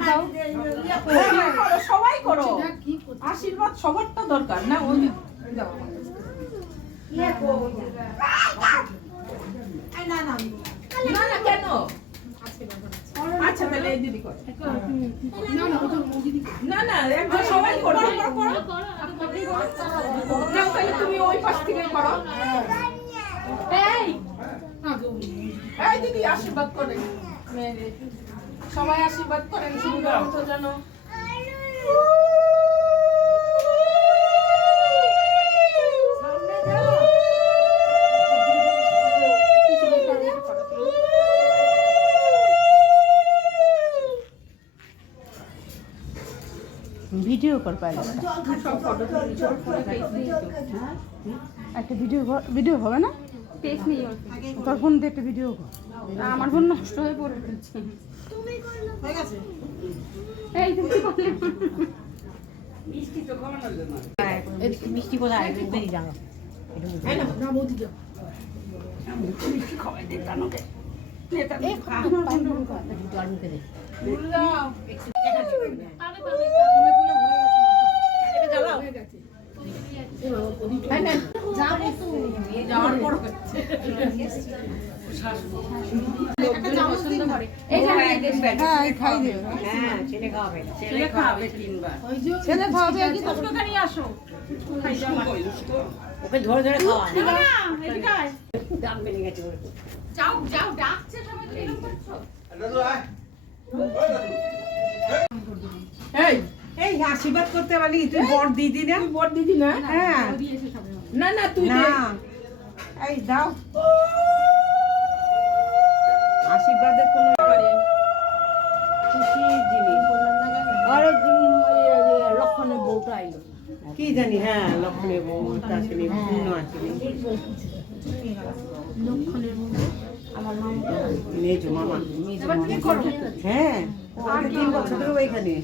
হ্যাঁ, সবাই করো। আশীর্বাদ সবারটা দরকার। না ওই না না কেন? আচ্ছা তাহলে দিদি করো। না না একবার সবাই করো। না তাহলে তুমি ওই পাশ থেকে করো। এই! এই দিদি আশীর্বাদ মেয়েদের। সবাই আশীর্বাদ করেন সুন্দর মতো যেন। ভিডিও কর পাইলে। একটা ভিডিও ভিডিও হবে না? পেস নেই ওর। তোর ফোন দিয়ে একটা ভিডিও কর। আমার ফোন নষ্ট হয়ে পড়ে রয়েছে এই তুমি কি করলে? মিষ্টি কোথায় হ্যাঁ ছেলে খাওয়াবে আসো। ওকে ধরে ধরে খাওয়া। না, এদিকে আয়। দাম বেড়ে গেছে যাও যাও ডাকছে সবাই তো এরকম করছ। এই এই আশীর্বাদ করতে পারি তুই বর দিদি না? তুই বড় দিদি না? হ্যাঁ। না না তুই না। এই দাও। আশীর্বাদের কোনো পারে। খুশি জিনিস আরে লক্ষণের বউটা আইলো। কি জানি হ্যাঁ লক্ষ্মণের বউ আসেনি পূর্ণ আসেনি। মেজো মামা। হ্যাঁ আমি তিন বছর ধরে ওইখানে।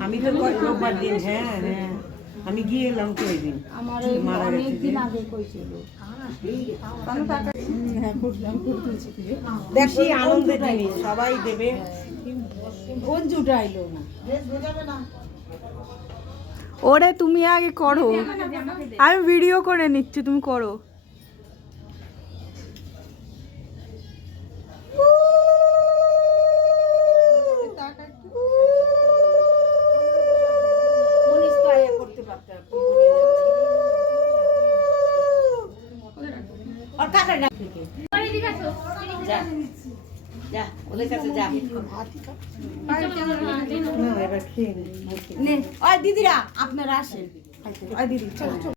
আমি তো কয়- রোববার দিন হ্যাঁ হ্যাঁ। আমি গিয়ে এলাম তো ওই দিন। আমার মারা দিন আগে কইছিল। হ্যাঁ দেখি আনন্দের জিনিস সবাই দেবে। অঞ্জুটা আইলো না। ওরে তুমি আগে করো। আমি ভিডিও করে নিচ্ছি তুমি করো। যা যা ওদের কাছে যা। দিদিরা আপনারা আসেন। দিদি চলো।